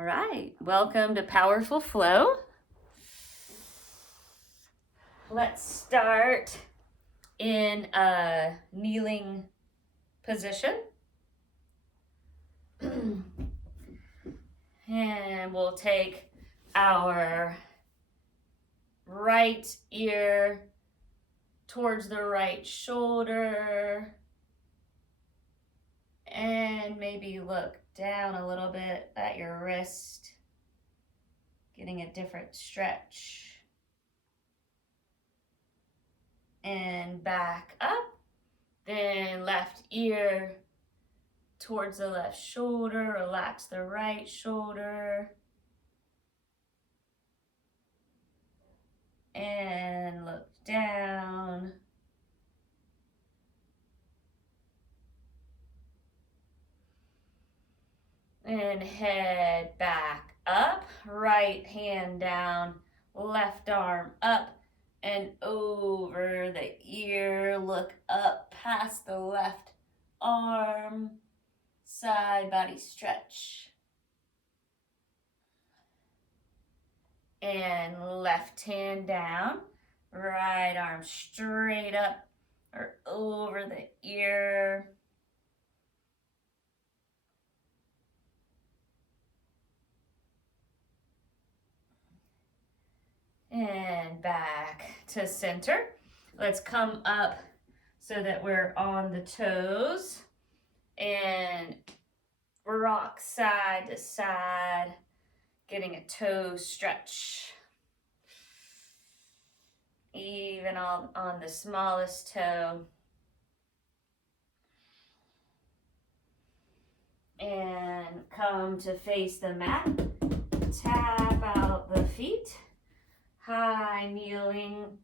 All right, welcome to Powerful Flow. Let's start in a kneeling position. And we'll take our right ear towards the right shoulder and maybe look down a little bit at your wrist, getting a different stretch. And back up, then left ear towards the left shoulder, relax the right shoulder, and look down. And head back up, right hand down, left arm up and over the ear, look up past the left arm, side body stretch. And left hand down, right arm straight up or over the ear. And back to center. Let's come up so that we're on the toes and rock side to side, getting a toe stretch. Even on the smallest toe. And come to face the mat. Tap out the feet. High kneeling.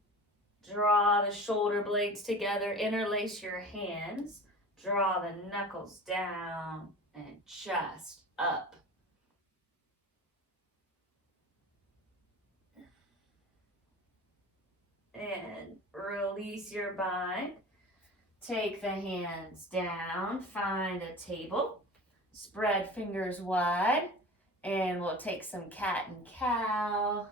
Draw the shoulder blades together. Interlace your hands. Draw the knuckles down and chest up. And release your bind. Take the hands down. Find a table. Spread fingers wide. And we'll take some cat and cow.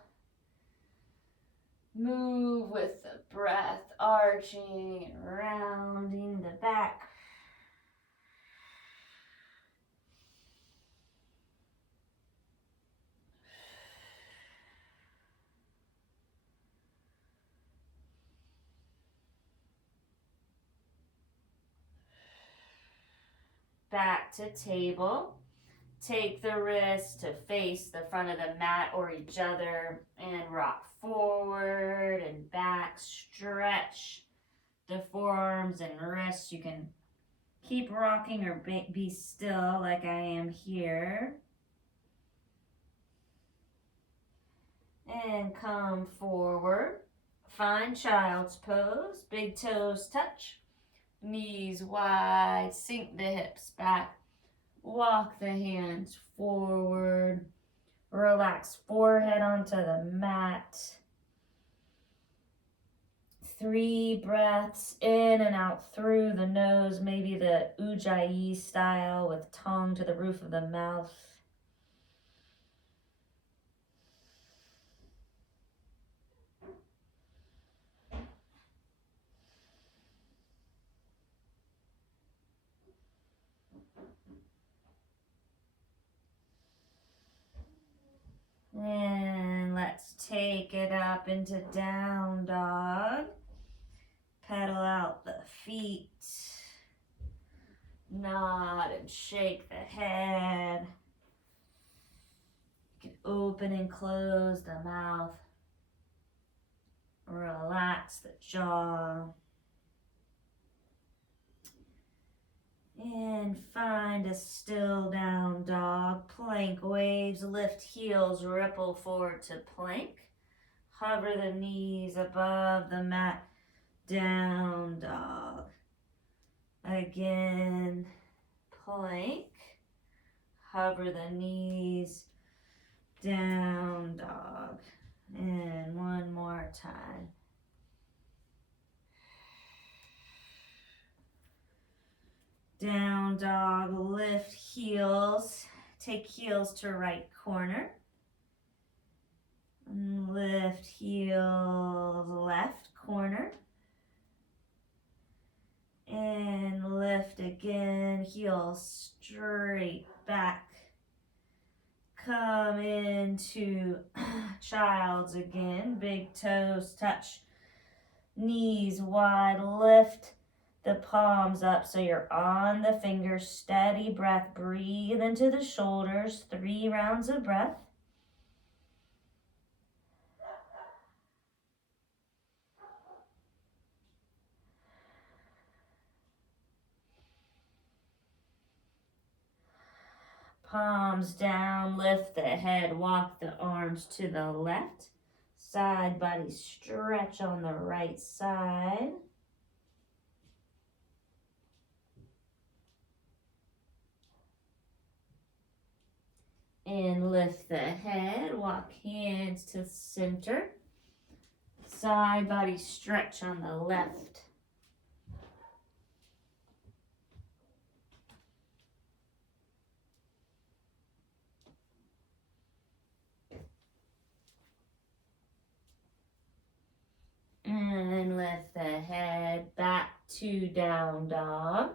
Move with the breath, arching and rounding the back. Back to table. Take the wrists to face the front of the mat or each other and rock forward and back. Stretch the forearms and wrists. You can keep rocking or be still like I am here. And come forward. Find child's pose. Big toes touch. Knees wide. Sink the hips back. Walk the hands forward. Relax forehead onto the mat. 3 breaths in and out through the nose, maybe the Ujjayi style with tongue to the roof of the mouth. And let's take it up into down dog. Pedal out the feet. Nod and shake the head. You can open and close the mouth. Relax the jaw. And find a still down dog. Plank waves, lift heels, ripple forward to plank. Hover the knees above the mat. Down dog. Again, plank. Hover the knees. Down dog. And one more time. Down dog, lift heels, Take heels to right corner. Lift heels left corner. And lift again, heels straight back. Come into child's again. Big toes touch, knees wide. Lift the palms up so you're on the fingers. Steady breath. Breathe into the shoulders. 3 rounds of breath. Palms down, lift the head, walk the arms to the left. Side body stretch on the right side. And lift the head, walk hands to center. Side body stretch on the left. And lift the head back to down dog.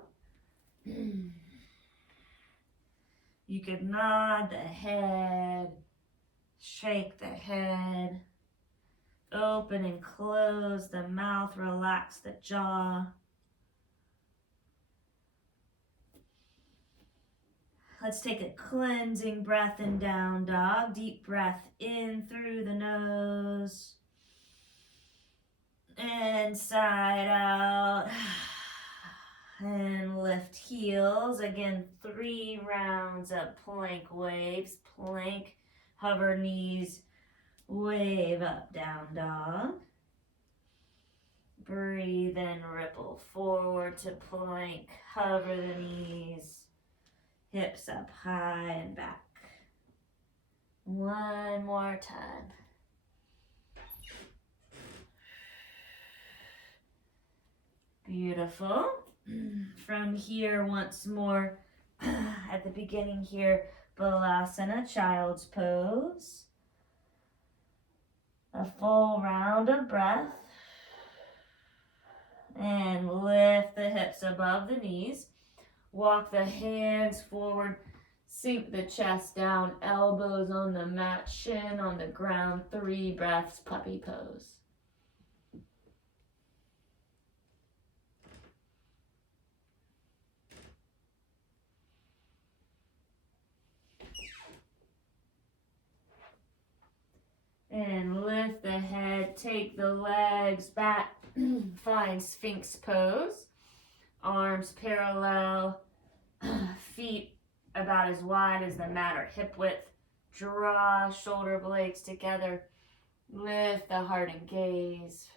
You could nod the head, shake the head, open and close the mouth, relax the jaw. Let's take a cleansing breath in down dog. Deep breath in through the nose. And side out. And lift heels. Again, 3 rounds of plank waves. Plank, hover knees, wave up, down dog. Breathe in, ripple forward to plank. Hover the knees, hips up high and back. One more time. Beautiful. From here, once more, at the beginning here, Balasana, child's pose. A full round of breath. And lift the hips above the knees. Walk the hands forward. Sink the chest down, elbows on the mat, shin on the ground. 3 breaths, puppy pose. And lift the head, take the legs back, find Sphinx pose. Arms parallel, feet about as wide as the mat or hip width. Draw shoulder blades together. Lift the heart and gaze.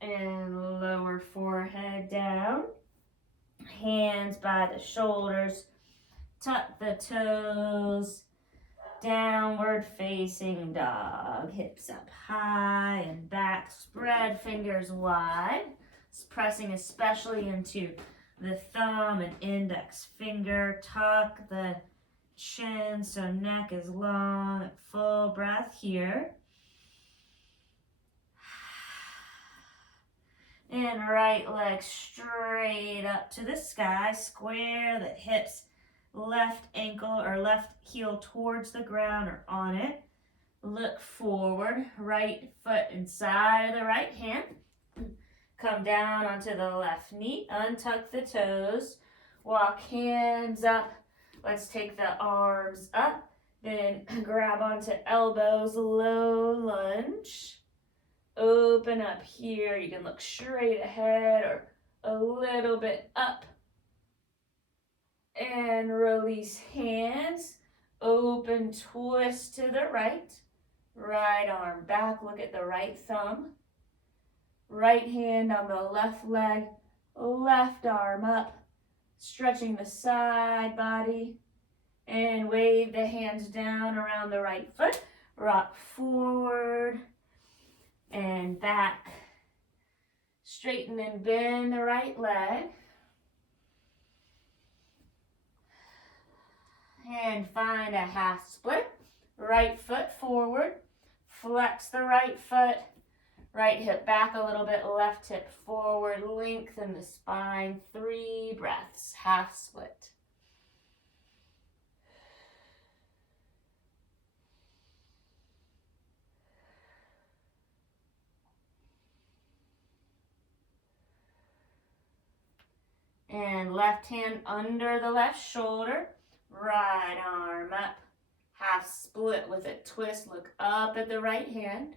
And lower forehead down. Hands by the shoulders. Tuck the toes. Downward facing dog. Hips up high and back. Spread fingers wide. Pressing especially into the thumb and index finger. Tuck the chin so neck is long. Full breath here. And right leg straight up to the sky. Square the hips. Left ankle or left heel towards the ground or on it. Look forward. Right foot inside of the right hand. Come down onto the left knee. Untuck the toes. Walk hands up. Let's take the arms up. Then grab onto elbows. Low lunge. Open up here. You can look straight ahead or a little bit up. And release hands. Open twist to the right. Right arm back. Look at the right thumb. Right hand on the left leg. Left arm up. Stretching the side body. And wave the hands down around the right foot. Rock forward and back. Straighten and bend the right leg. And find a half split. Right foot forward. Flex the right foot. Right hip back a little bit. Left hip forward. Lengthen the spine. 3 breaths. Half split. And left hand under the left shoulder. Right arm up. Half split with a twist. Look up at the right hand.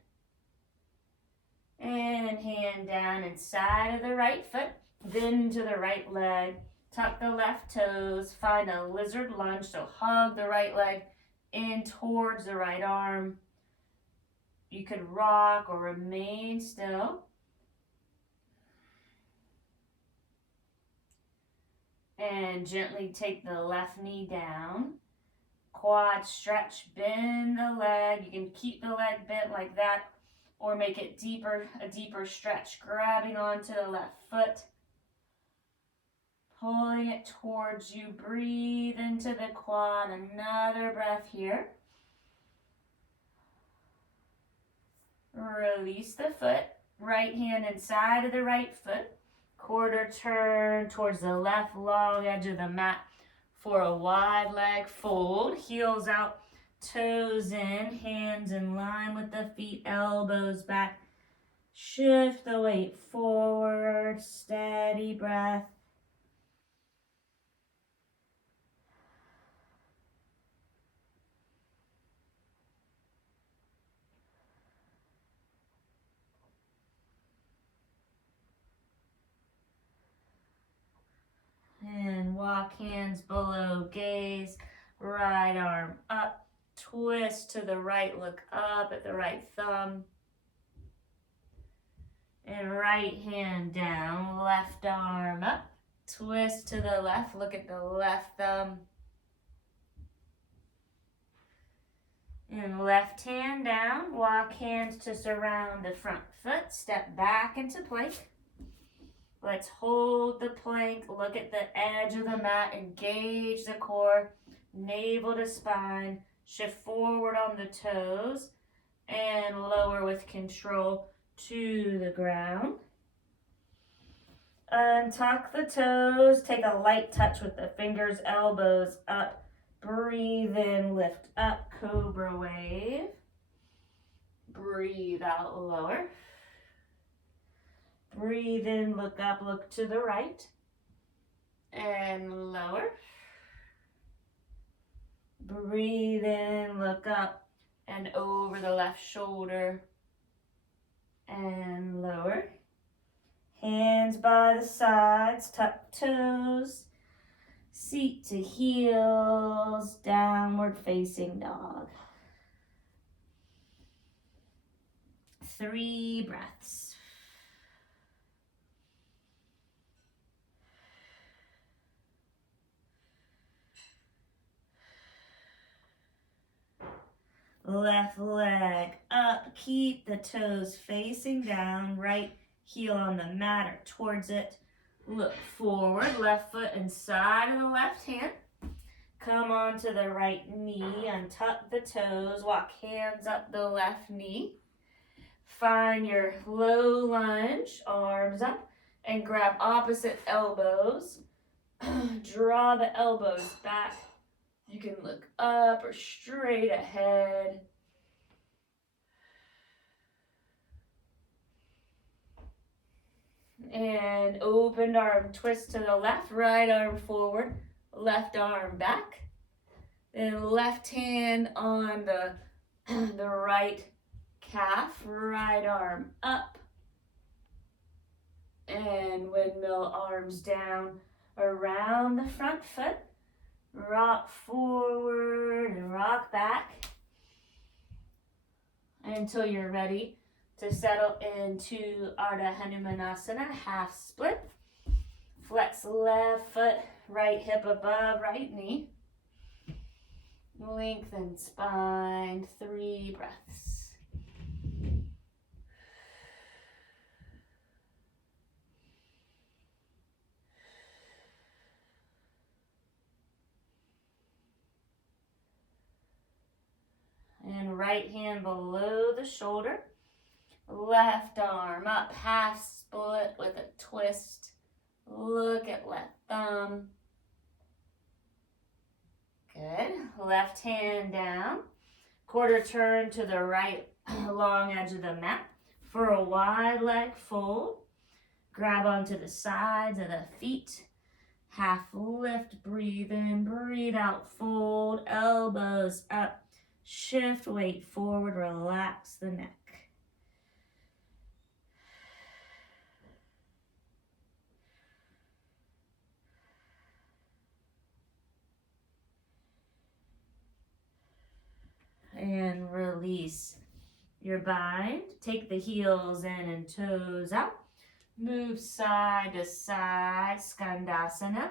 And hand down inside of the right foot. Then to the right leg. Tuck the left toes. Find a lizard lunge. So hug the right leg in towards the right arm. You could rock or remain still. And gently take the left knee down. Quad stretch, bend the leg. You can keep the leg bent like that or make it deeper, a deeper stretch. Grabbing onto the left foot. Pulling it towards you. Breathe into the quad. Another breath here. Release the foot. Right hand inside of the right foot. Quarter turn towards the left long edge of the mat for a wide leg fold. Heels out, toes in, hands in line with the feet, elbows back. Shift the weight forward, steady breath. And walk hands below gaze, right arm up, twist to the right, look up at the right thumb. And right hand down, left arm up, twist to the left, look at the left thumb. And left hand down, walk hands to surround the front foot, step back into plank. Let's hold the plank, look at the edge of the mat, engage the core, navel to spine, shift forward on the toes, and lower with control to the ground. Untuck the toes, take a light touch with the fingers, elbows up, breathe in, lift up, cobra wave. Breathe out, lower. Breathe in, look up, look to the right, and lower. Breathe in, look up, and over the left shoulder, and lower. Hands by the sides, tuck toes, seat to heels, downward facing dog. 3 breaths. Left leg up, keep the toes facing down, right heel on the mat or towards it. Look forward, left foot inside of the left hand. Come onto the right knee, untuck the toes, walk hands up the left knee. Find your low lunge, arms up, and grab opposite elbows. Draw the elbows back. You can look up or straight ahead. And open arm twist to the left, right arm forward, left arm back. Then left hand on the right calf, right arm up. And windmill arms down around the front foot. Rock forward and rock back until you're ready to settle into Ardha Hanumanasana, half split. Flex left foot, right hip above right knee. Lengthen spine, 3 breaths. right hand below the shoulder. Left arm up, half split with a twist. Look at left thumb. Good. Left hand down. Quarter turn to the right long edge of the mat for a wide leg fold. Grab onto the sides of the feet. Half lift, breathe in, breathe out, fold, elbows up. Shift weight forward, relax the neck. And release your bind. Take the heels in and toes out. Move side to side, Skandasana.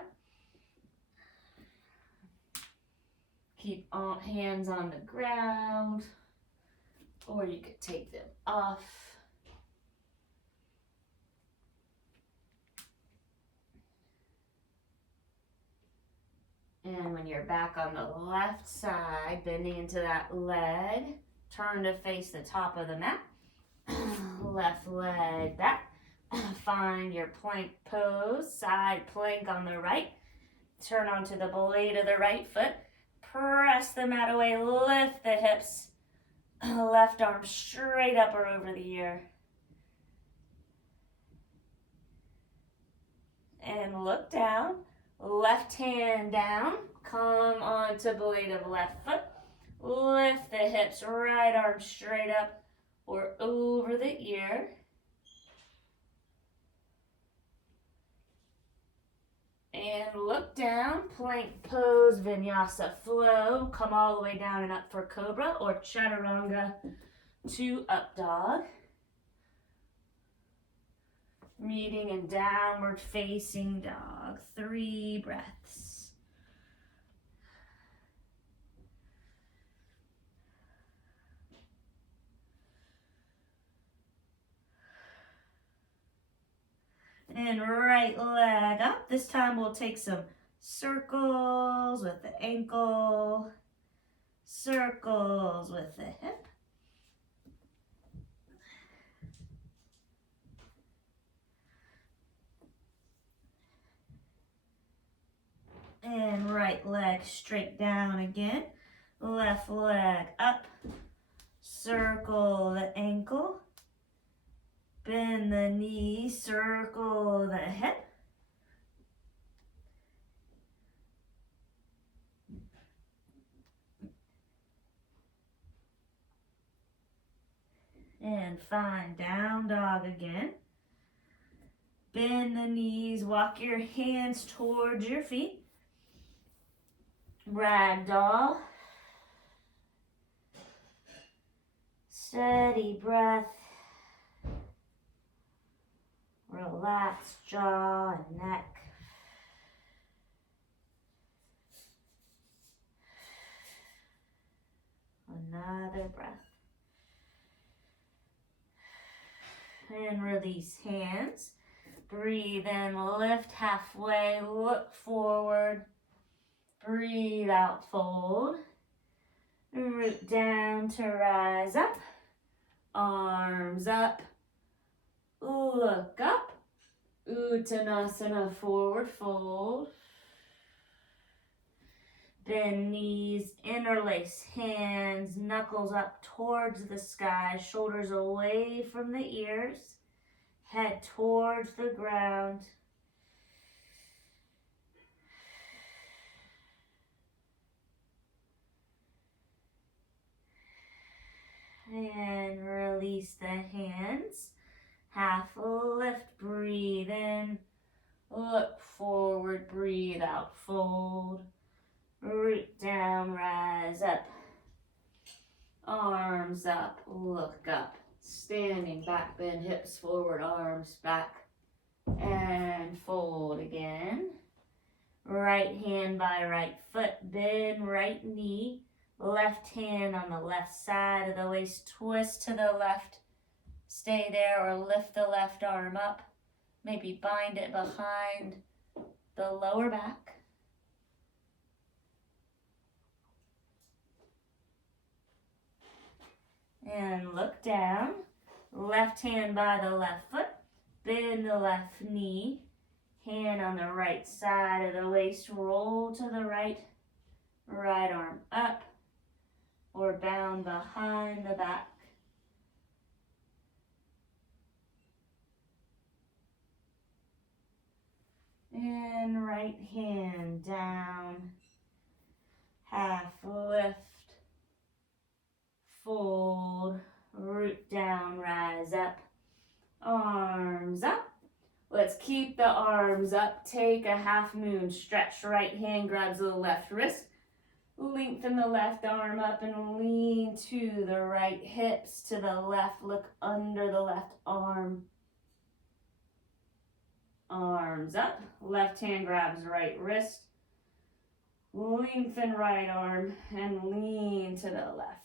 Keep all hands on the ground, or you could take them off. And when you're back on the left side, bending into that leg, turn to face the top of the mat. Left leg back. Find your plank pose, side plank on the right. Turn onto the blade of the right foot. Press the mat away, lift the hips. Left arm straight up or over the ear. And look down. Left hand down. Come onto blade of left foot. Lift the hips, right arm straight up or over the ear. And look down, plank pose, vinyasa flow. Come all the way down and up for cobra or chaturanga to up dog. Meeting in downward facing dog. 3 breaths. And right leg up. This time we'll take some circles with the ankle, circles with the hip. And right leg straight down again. Left leg up. Circle the ankle. Bend the knee, circle the hip. And find down dog again. Bend the knees, walk your hands towards your feet. Ragdoll. Steady breath. Relax jaw and neck. Another breath. And release hands. Breathe in, lift halfway, look forward. Breathe out, fold. Root down to rise up. Arms up. Look up. Uttanasana, forward fold. Bend knees, interlace hands, knuckles up towards the sky, shoulders away from the ears, head towards the ground. And release the hands. Half lift, breathe in, look forward, breathe out, fold, root down, rise up, arms up, look up, standing back, bend hips forward, arms back, and fold again. Right hand by right foot, bend right knee, left hand on the left side of the waist, twist to the left. Stay there or lift the left arm up. Maybe bind it behind the lower back. And look down. Left hand by the left foot. Bend the left knee. Hand on the right side of the waist. Roll to the right. Right arm up or bound behind the back. And right hand down. Half lift. Fold, root down, rise up, arms up. Let's keep the arms up. Take a half moon. Stretch right hand, grabs the left wrist. Lengthen the left arm up and lean to the right hips, to the left. Look under the left arm. Arms up. Left hand grabs right wrist. Lengthen right arm and lean to the left.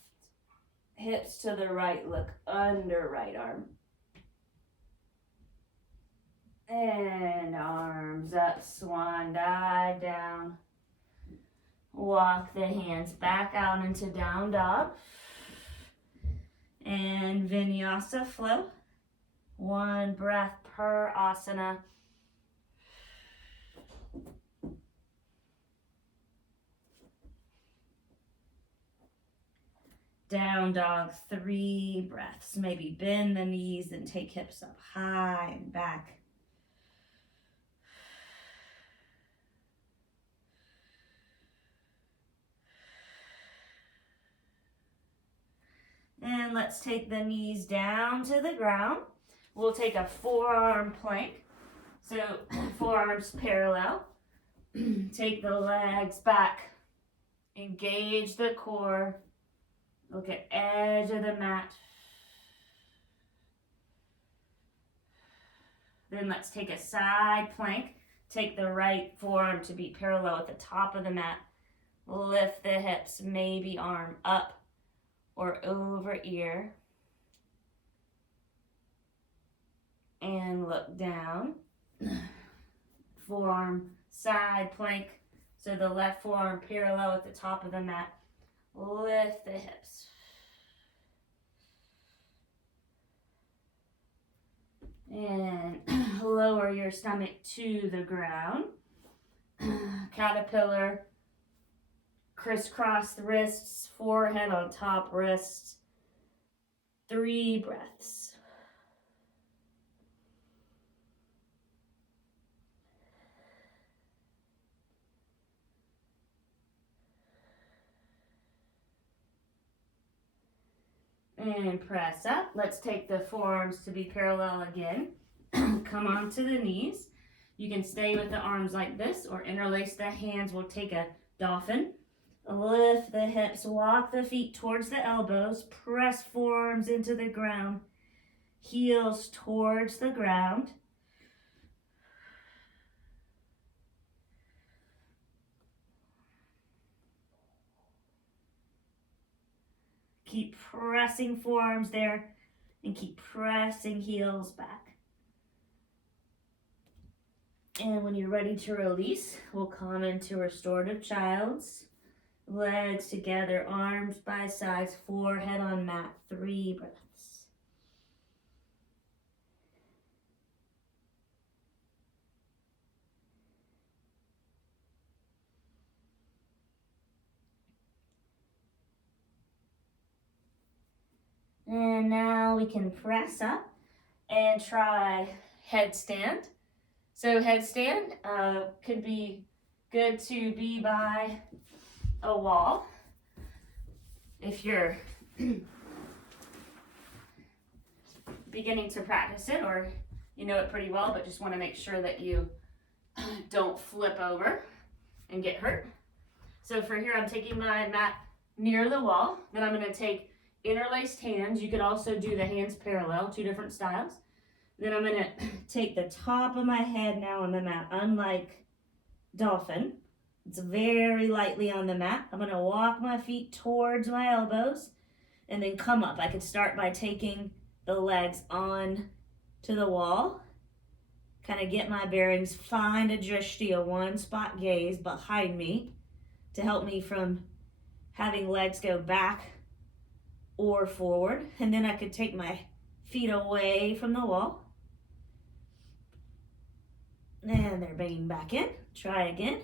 Hips to the right, look under right arm. And arms up, swan dive down. Walk the hands back out into down dog. And vinyasa flow. One breath per asana. Down dog, 3 breaths. Maybe bend the knees and take hips up high and back. And let's take the knees down to the ground. We'll take a forearm plank. So forearms parallel. Take the legs back. Engage the core. Look at edge of the mat. Then let's take a side plank. Take the right forearm to be parallel at the top of the mat. Lift the hips, maybe arm up or over ear. And look down. Forearm side plank. So the left forearm parallel at the top of the mat. Lift the hips. And lower your stomach to the ground. Caterpillar. Crisscross the wrists. Forehead on top wrists. 3 breaths. And press up. Let's take the forearms to be parallel again. Come onto the knees. You can stay with the arms like this or interlace the hands. We'll take a dolphin. Lift the hips. Walk the feet towards the elbows. Press forearms into the ground. Heels towards the ground. Keep pressing forearms there and keep pressing heels back. And when you're ready to release, we'll come into restorative child's. Legs together, arms by sides, forehead on mat, 3 breaths. And now we can press up and try headstand. So headstand could be good to be by a wall. If you're beginning to practice it or you know it pretty well, but just want to make sure that you don't flip over and get hurt. So for here, I'm taking my mat near the wall. Then I'm going to take interlaced hands. You could also do the hands parallel, 2 different styles. Then I'm going to take the top of my head now on the mat, unlike dolphin. It's very lightly on the mat. I'm going to walk my feet towards my elbows and then come up. I could start by taking the legs on to the wall. Kind of get my bearings. Find a drishti, a one-spot gaze behind me to help me from having legs go back or forward. And then I could take my feet away from the wall. And they're banging back in. Try again.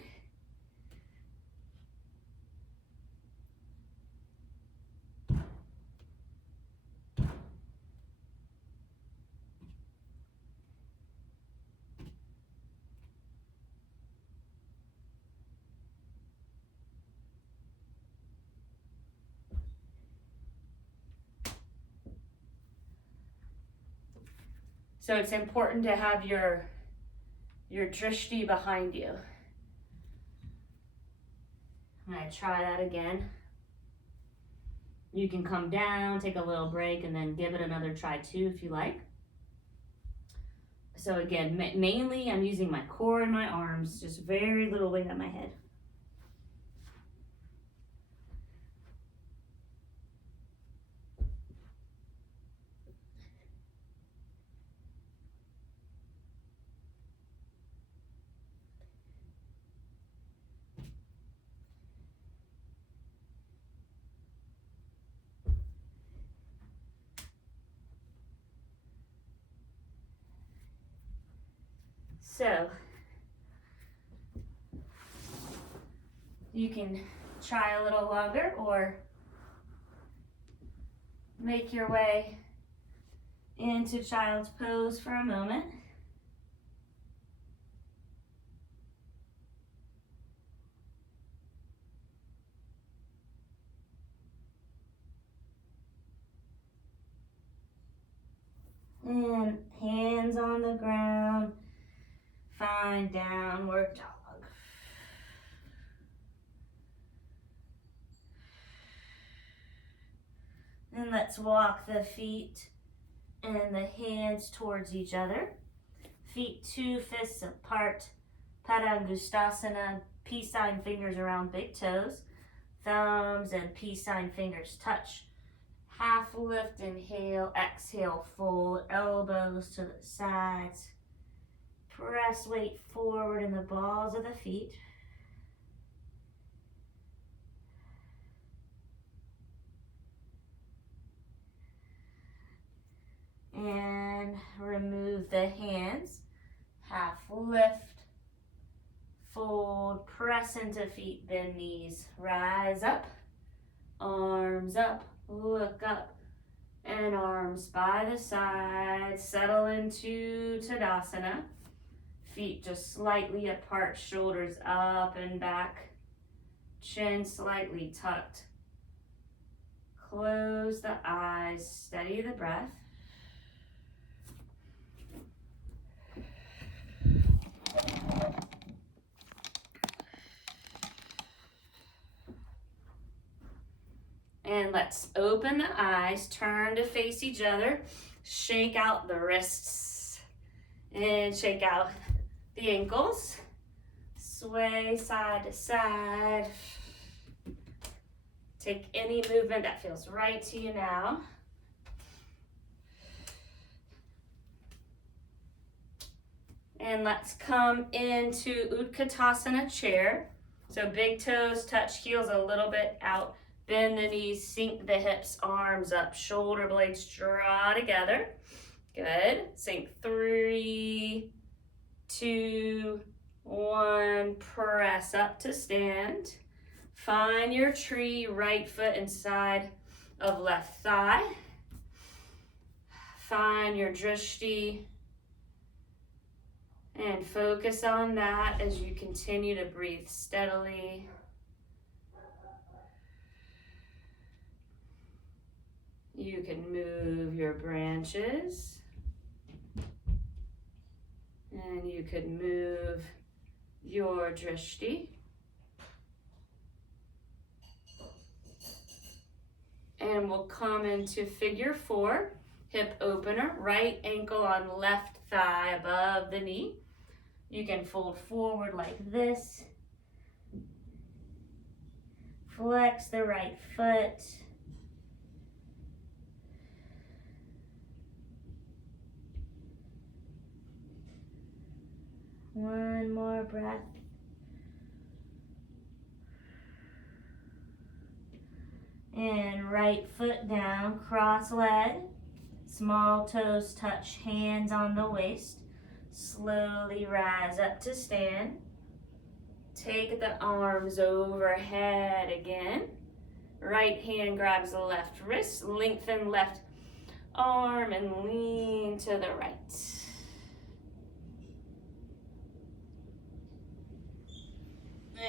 So it's important to have your drishti behind you. I'm going to try that again. You can come down, take a little break, and then give it another try too if you like. So again, mainly I'm using my core and my arms, just very little weight on my head. So you can try a little longer or make your way into child's pose for a moment. And hands on the ground, find downward dog. And let's walk the feet and the hands towards each other. Feet 2 fists apart, Padangustasana, peace sign fingers around big toes. Thumbs and peace sign fingers touch. Half lift, inhale, exhale, fold, elbows to the sides. Press weight forward in the balls of the feet. And remove the hands. Half lift, fold, press into feet, bend knees, rise up, arms up, look up, and arms by the side, settle into Tadasana. Feet just slightly apart, shoulders up and back, chin slightly tucked. Close the eyes, steady the breath. And let's open the eyes, turn to face each other, shake out the wrists, and shake out the ankles. Sway side to side. Take any movement that feels right to you now. And let's come into Utkatasana chair. So big toes touch heels a little bit out. Bend the knees, sink the hips, arms up, shoulder blades draw together. Good. Sink 3, 2, 1. Press up to stand. Find your tree, right foot inside of left thigh. Find your drishti. And focus on that as you continue to breathe steadily. You can move your branches. And you could move your drishti. And we'll come into figure 4, hip opener, right ankle on left thigh above the knee. You can fold forward like this. Flex the right foot. One more breath. And right foot down, cross leg. Small toes touch, hands on the waist. Slowly rise up to stand. Take the arms overhead again. Right hand grabs the left wrist, lengthen left arm and lean to the right.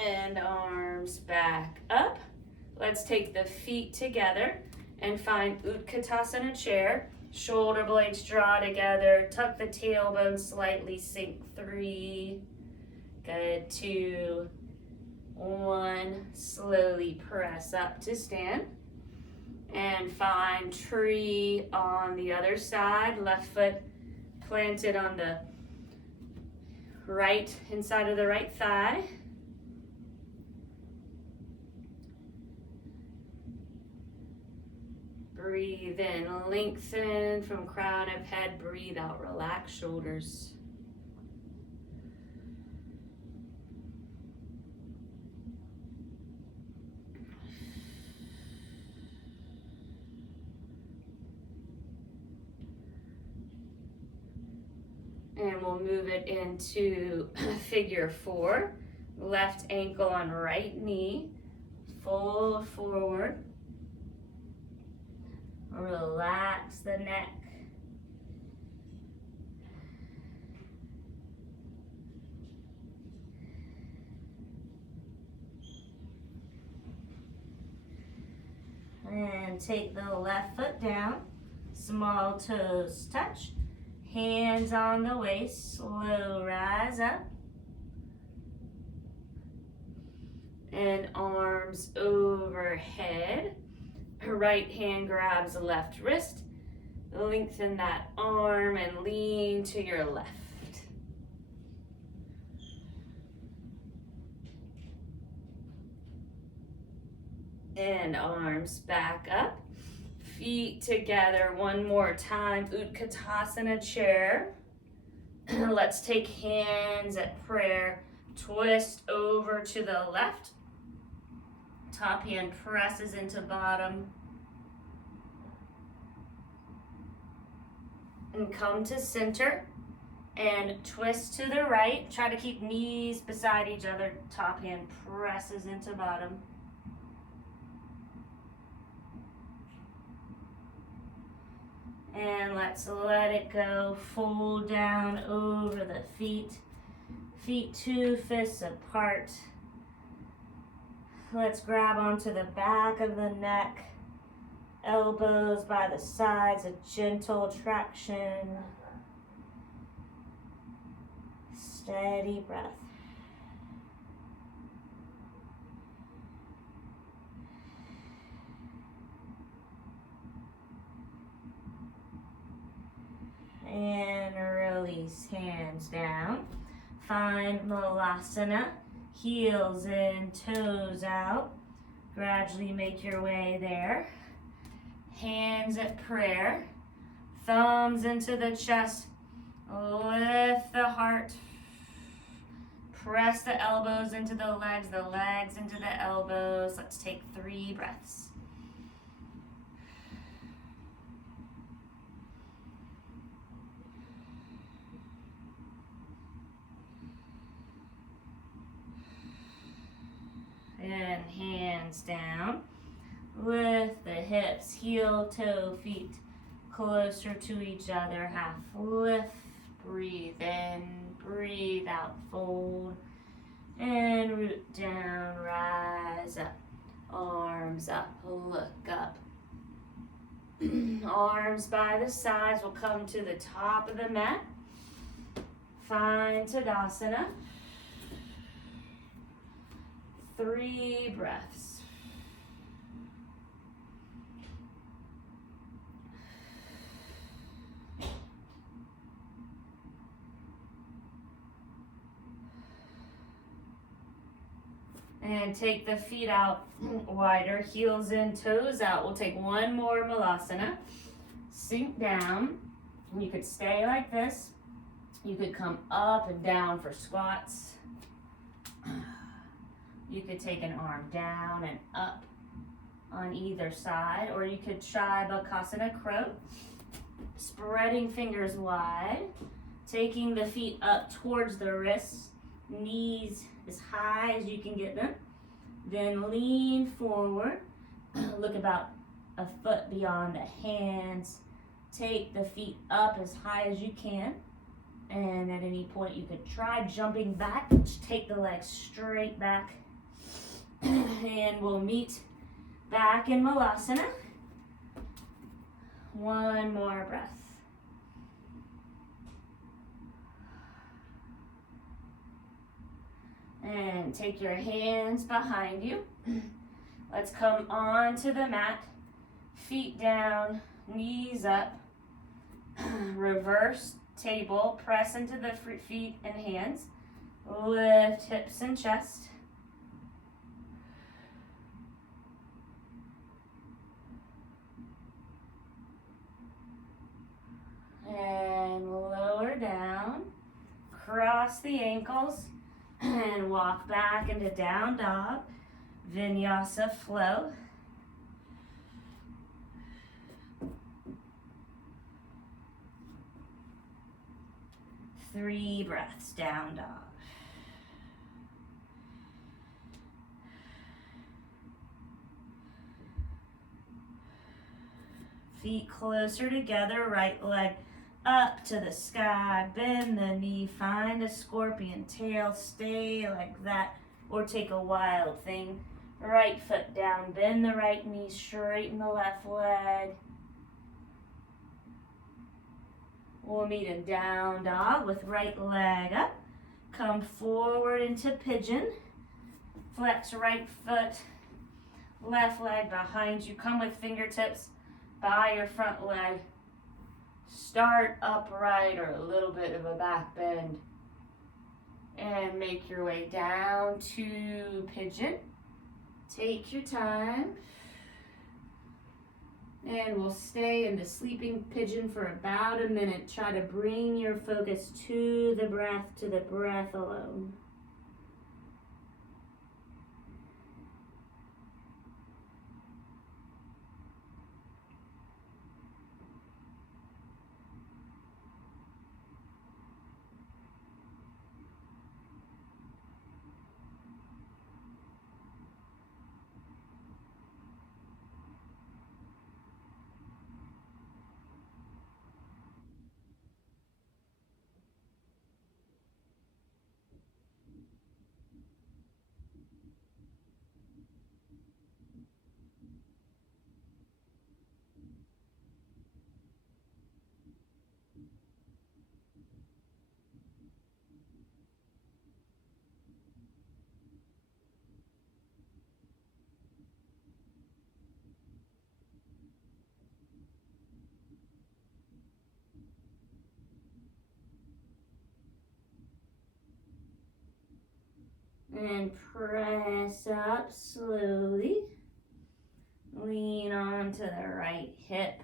And arms back up. Let's take the feet together and find Utkatasana chair. Shoulder blades draw together. Tuck the tailbone slightly, sink 3. Good, 2, 1. Slowly press up to stand. And find tree on the other side. Left foot planted on the right inside of the right thigh. Breathe in, lengthen from crown of head. Breathe out, relax shoulders. And we'll move it into figure 4. Left ankle on right knee. Fold forward. Relax the neck. And take the left foot down. Small toes touch. Hands on the waist. Slow rise up. And arms overhead. Right hand grabs the left wrist. Lengthen that arm and lean to your left. And arms back up. Feet together one more time. Utkatasana chair. Let's take hands at prayer. Twist over to the left. Top hand presses into bottom. And come to center. And twist to the right. Try to keep knees beside each other. Top hand presses into bottom. And let's let it go. Fold down over the feet. Feet 2 fists apart. Let's grab onto the back of the neck. Elbows by the sides, a gentle traction. Steady breath. And release, hands down. Find Malasana, heels in, toes out. Gradually make your way there. Hands at prayer, thumbs into the chest. Lift the heart. Press the elbows into the legs into the elbows. Let's take 3 breaths. And hands down. Lift the hips, heel, toe, feet closer to each other. Half lift. Breathe in, breathe out, fold. And root down, rise up. Arms up, look up. Arms by the sides will come to the top of the mat. Find Tadasana. 3 breaths. And take the feet out wider, heels in, toes out. We'll take 1 more Malasana. Sink down. You could stay like this. You could come up and down for squats. You could take an arm down and up. on either side, or you could try Bakasana Crow. Spreading fingers wide, taking the feet up towards the wrists, knees as high as you can get them. Then lean forward, look about a foot beyond the hands. Take the feet up as high as you can. And at any point you could try jumping back. Just take the legs straight back. And we'll meet back in Malasana. One more breath. And take your hands behind you. Let's come onto the mat. Feet down, knees up. Reverse table. Press into the feet and hands. Lift hips and chest. And lower down. Cross the ankles. And walk back into down dog. Vinyasa flow. Three breaths, down dog. Feet closer together, right leg up to the sky, bend the knee, find a scorpion tail, stay like that, or take a wild thing. Right foot down, bend the right knee, straighten the left leg. We'll meet in down dog with right leg up. Come forward into pigeon. Flex right foot, left leg behind you. Come with fingertips by your front leg. Start upright or a little bit of a back bend. And make your way down to pigeon. Take your time. And we'll stay in the sleeping pigeon for about a minute. Try to bring your focus to the breath alone. And press up slowly. Lean onto the right hip.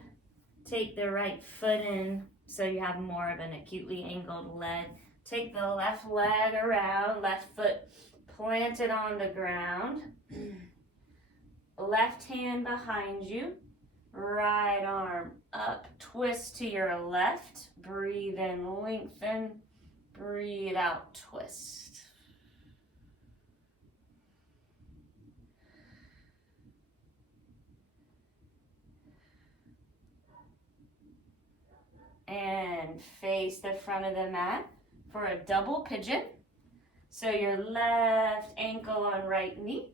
Take the right foot in so you have more of an acutely angled leg. Take the left leg around, left foot planted on the ground. Left hand behind you. Right arm up, twist to your left. Breathe in, lengthen. Breathe out, twist. And face the front of the mat for a double pigeon. So your left ankle on right knee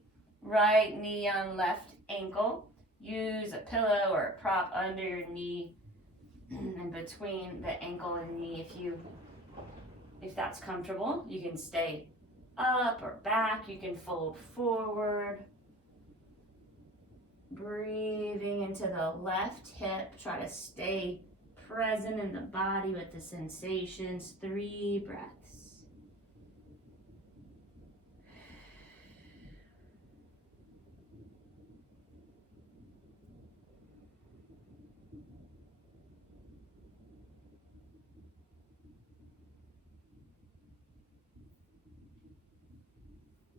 on left ankle. Use a pillow or a prop under your knee and between the ankle and knee if that's comfortable. You can stay up or back. You can fold forward. Breathing into the left hip. Try to stay present in the body with the sensations. 3 breaths.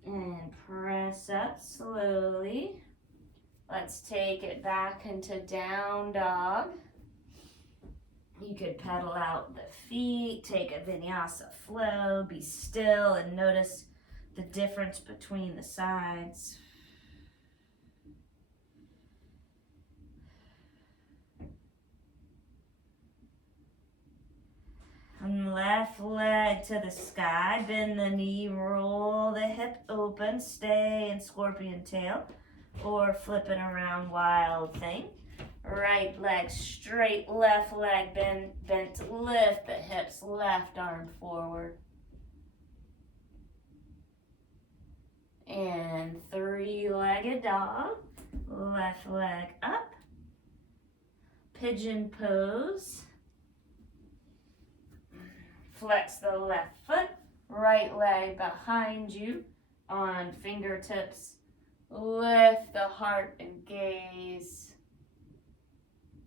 And press up slowly. Let's take it back into down dog. You could pedal out the feet, take a vinyasa flow, be still and notice the difference between the sides. And left leg to the sky, bend the knee, roll the hip open, stay in scorpion tail or flipping around wild thing. Right leg straight, left leg bent, lift the hips, left arm forward. And three-legged dog, left leg up, pigeon pose. Flex the left foot, right leg behind you on fingertips. Lift the heart and gaze.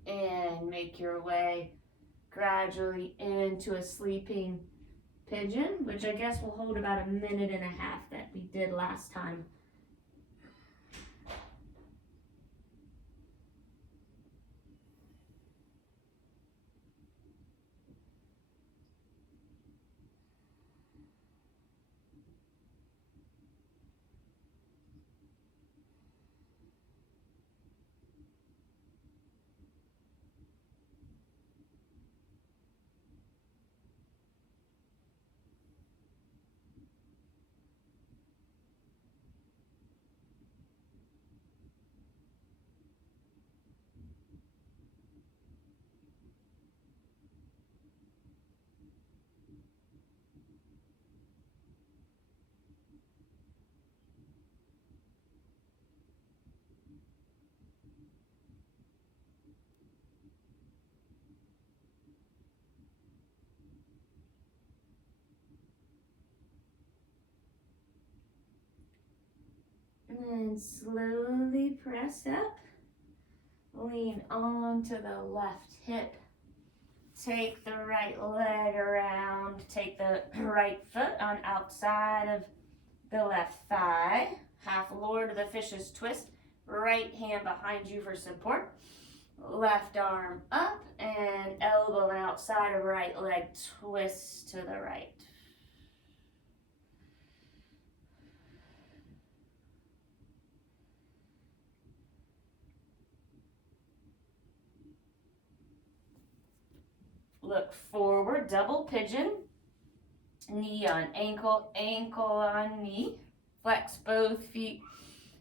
And make your way gradually into a sleeping pigeon, which I guess will hold about 1.5 minutes that we did last time. And slowly press up. Lean onto the left hip. Take the right leg around. Take the right foot on outside of the left thigh. Half lower to the fish's twist. Right hand behind you for support. Left arm up and elbow outside of right leg. Twist to the right. Look forward, double pigeon. Knee on ankle, ankle on knee. Flex both feet.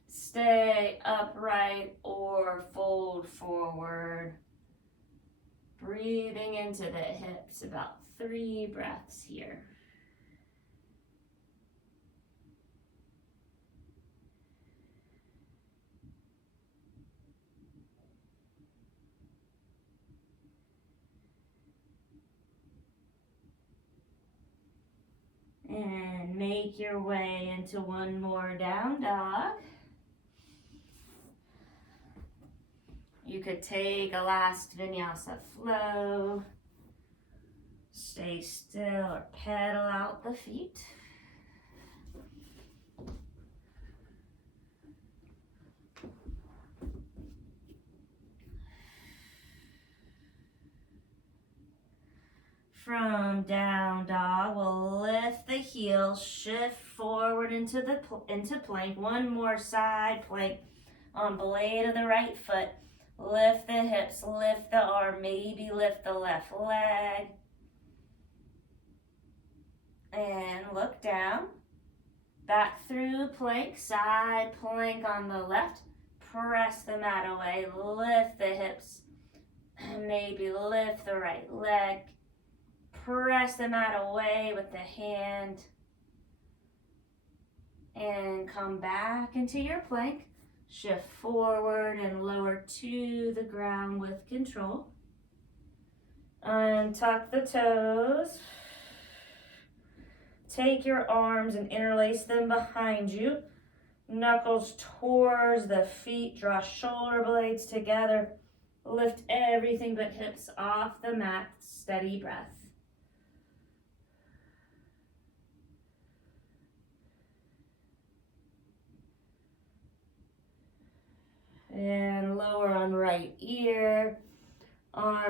Stay upright or fold forward. Breathing into the hips, about 3 breaths here. And make your way into one more down dog. You could take a last vinyasa flow. Stay still or pedal out the feet. From down dog, we'll lift the heels, shift forward into plank. One more side plank on blade of the right foot. Lift the hips, lift the arm, maybe lift the left leg. And look down. Back through plank, side plank on the left. Press the mat away, lift the hips. Maybe lift the right leg. Press the mat away with the hand. And come back into your plank. Shift forward and lower to the ground with control. Untuck the toes. Take your arms and interlace them behind you. Knuckles towards the feet. Draw shoulder blades together. Lift everything but hips off the mat. Steady breath.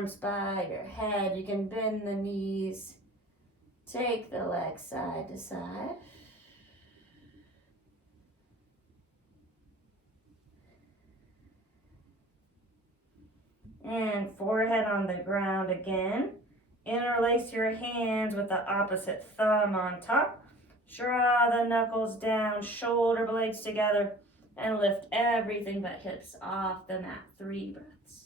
arms by your head. You can bend the knees. Take the legs side to side. And forehead on the ground again. Interlace your hands with the opposite thumb on top. Draw the knuckles down, shoulder blades together, and lift everything but hips off the mat. 3 breaths.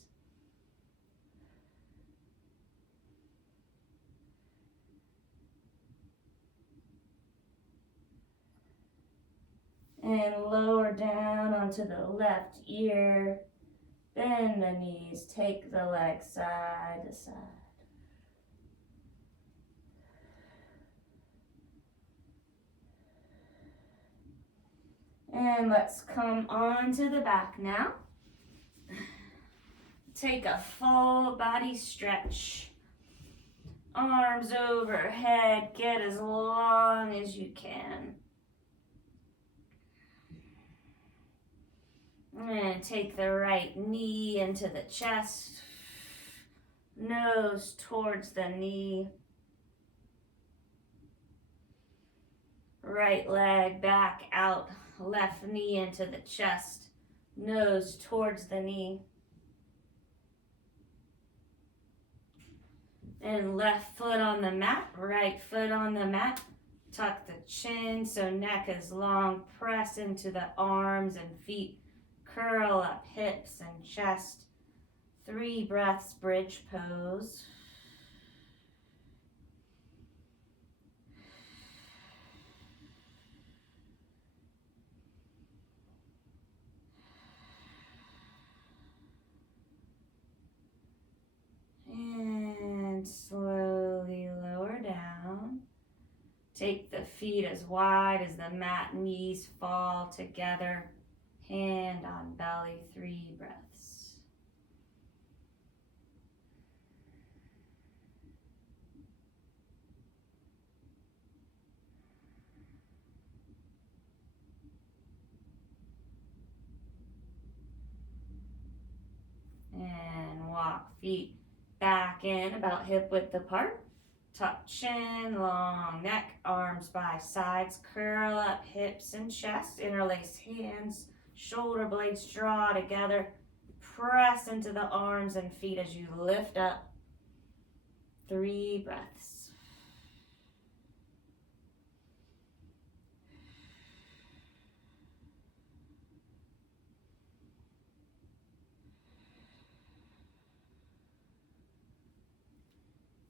And lower down onto the left ear. Bend the knees, take the legs side to side. And let's come on to the back now. Take a full body stretch. Arms overhead, get as long as you can. And take the right knee into the chest, nose towards the knee. Right leg back out, left knee into the chest, nose towards the knee. And left foot on the mat, right foot on the mat. Tuck the chin so neck is long. Press into the arms and feet. Curl up hips and chest. 3 breaths, bridge pose. And slowly lower down. Take the feet as wide as the mat, knees fall together. Hand on belly, 3 breaths. And walk feet back in about hip width apart. Tuck chin, long neck, arms by sides, curl up hips and chest, interlace hands, shoulder blades draw together. Press into the arms and feet as you lift up. 3 breaths.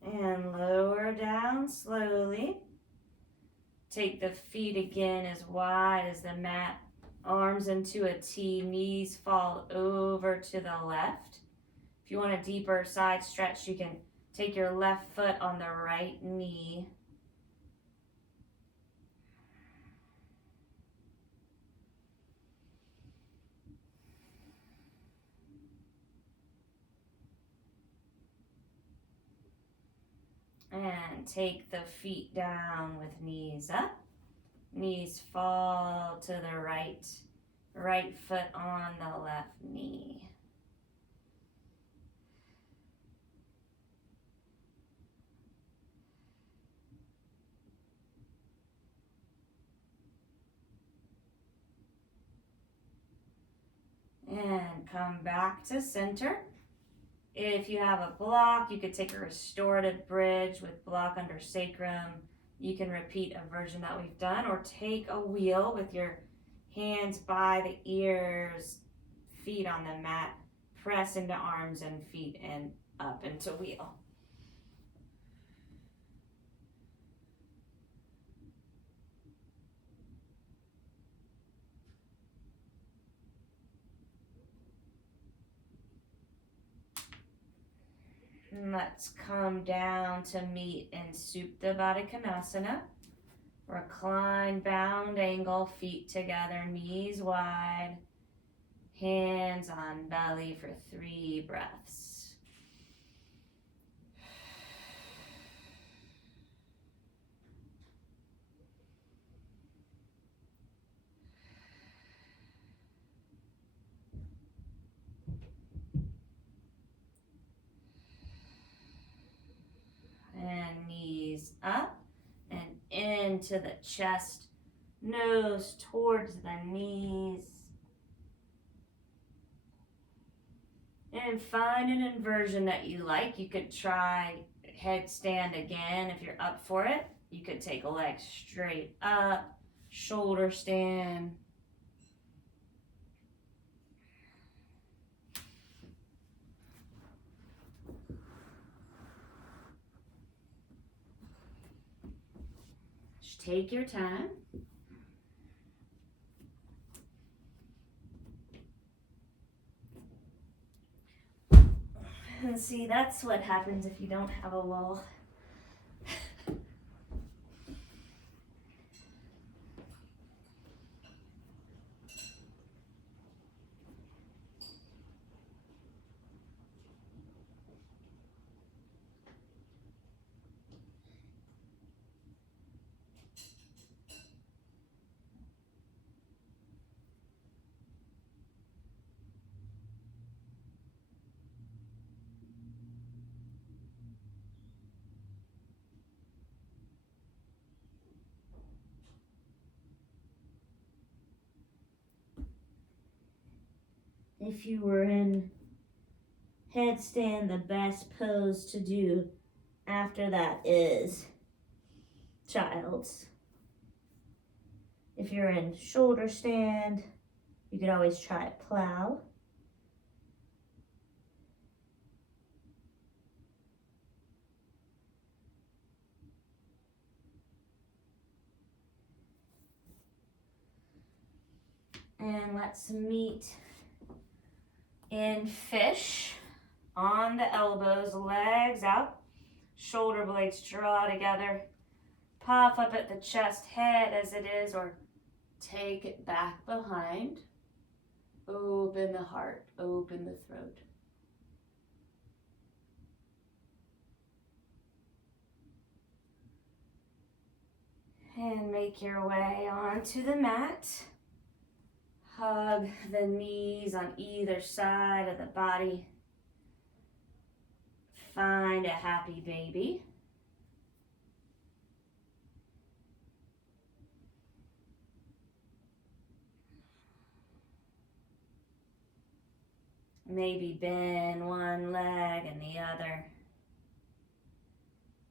And lower down slowly. Take the feet again as wide as the mat. Arms into a T, knees fall over to the left. If you want a deeper side stretch, you can take your left foot on the right knee. And take the feet down with knees up. Knees fall to the right. Right foot on the left knee. And come back to center. If you have a block, you could take a restorative bridge with block under sacrum. You can repeat a version that we've done, or take a wheel with your hands by the ears, feet on the mat. Press into arms and feet and up into wheel. And let's come down to meet in Supta Baddha Konasana. Recline, bound angle, feet together, knees wide, hands on belly for 3 breaths. into the chest, nose towards the knees. And find an inversion that you like. You could try headstand again if you're up for it. You could take a leg straight up, shoulder stand. Just take your time. And see, that's what happens if you don't have a wall. If you were in headstand, the best pose to do after that is child's. If you're in shoulder stand, you could always try plow. And let's meet in fish. On the elbows, legs out, shoulder blades draw together. Puff up at the chest, head as it is, or take it back behind. Open the heart, open the throat. And make your way onto the mat. Hug the knees on either side of the body. Find a happy baby. Maybe bend one leg and the other.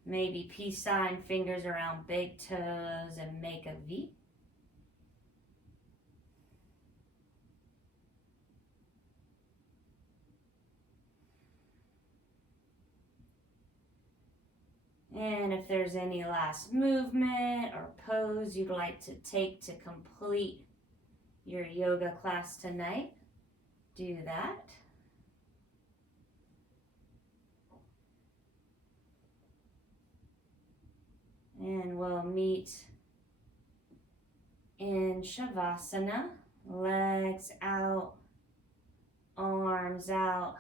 Maybe peace sign fingers around big toes and make a V. And if there's any last movement or pose you'd like to take to complete your yoga class tonight, do that. And we'll meet in Shavasana, legs out, arms out.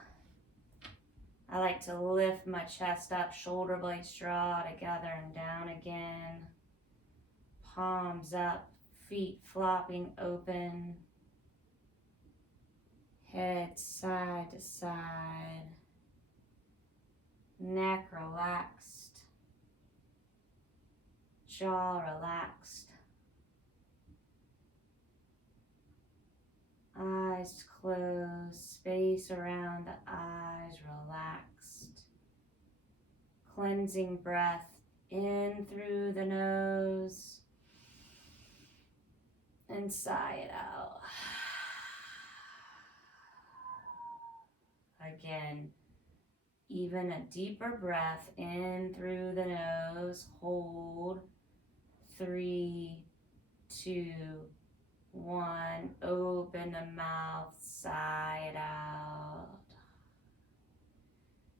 I like to lift my chest up, shoulder blades draw together and down again. Palms up, feet flopping open. Head side to side. Neck relaxed. Jaw relaxed. Eyes closed, space around the eyes relaxed. Cleansing breath in through the nose and sigh it out. Again, even a deeper breath in through the nose. Hold. 3, 2, 1. Open the mouth, sigh it out.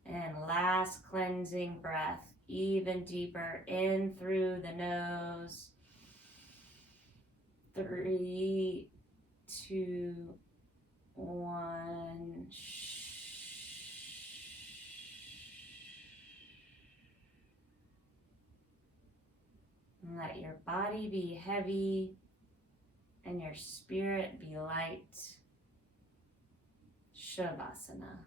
And last cleansing breath, even deeper in through the nose. 3, 2, 1. And let your body be heavy and your spirit be light. Shavasana.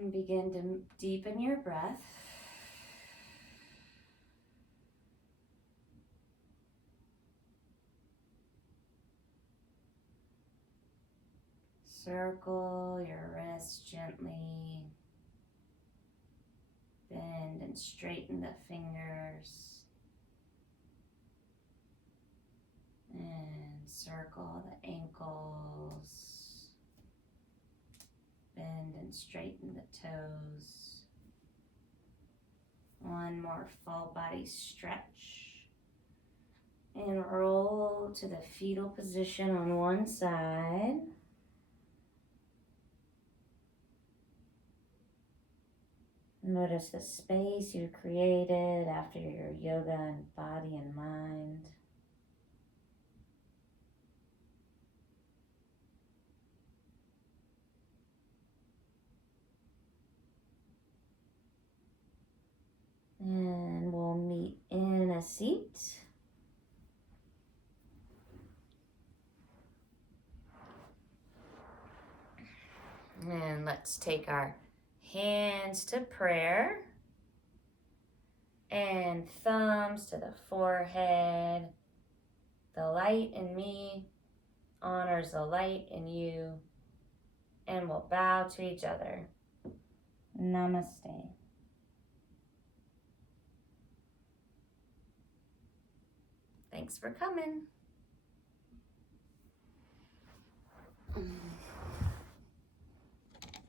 And begin to deepen your breath. Circle your wrists gently. Bend and straighten the fingers. And circle the ankles. Bend and straighten the toes. One more full body stretch. And roll to the fetal position on one side. Notice the space you created after your yoga and body and mind. And we'll meet in a seat. And let's take our hands to prayer and thumbs to the forehead. The light in me honors the light in you, and we'll bow to each other. Namaste. Thanks for coming.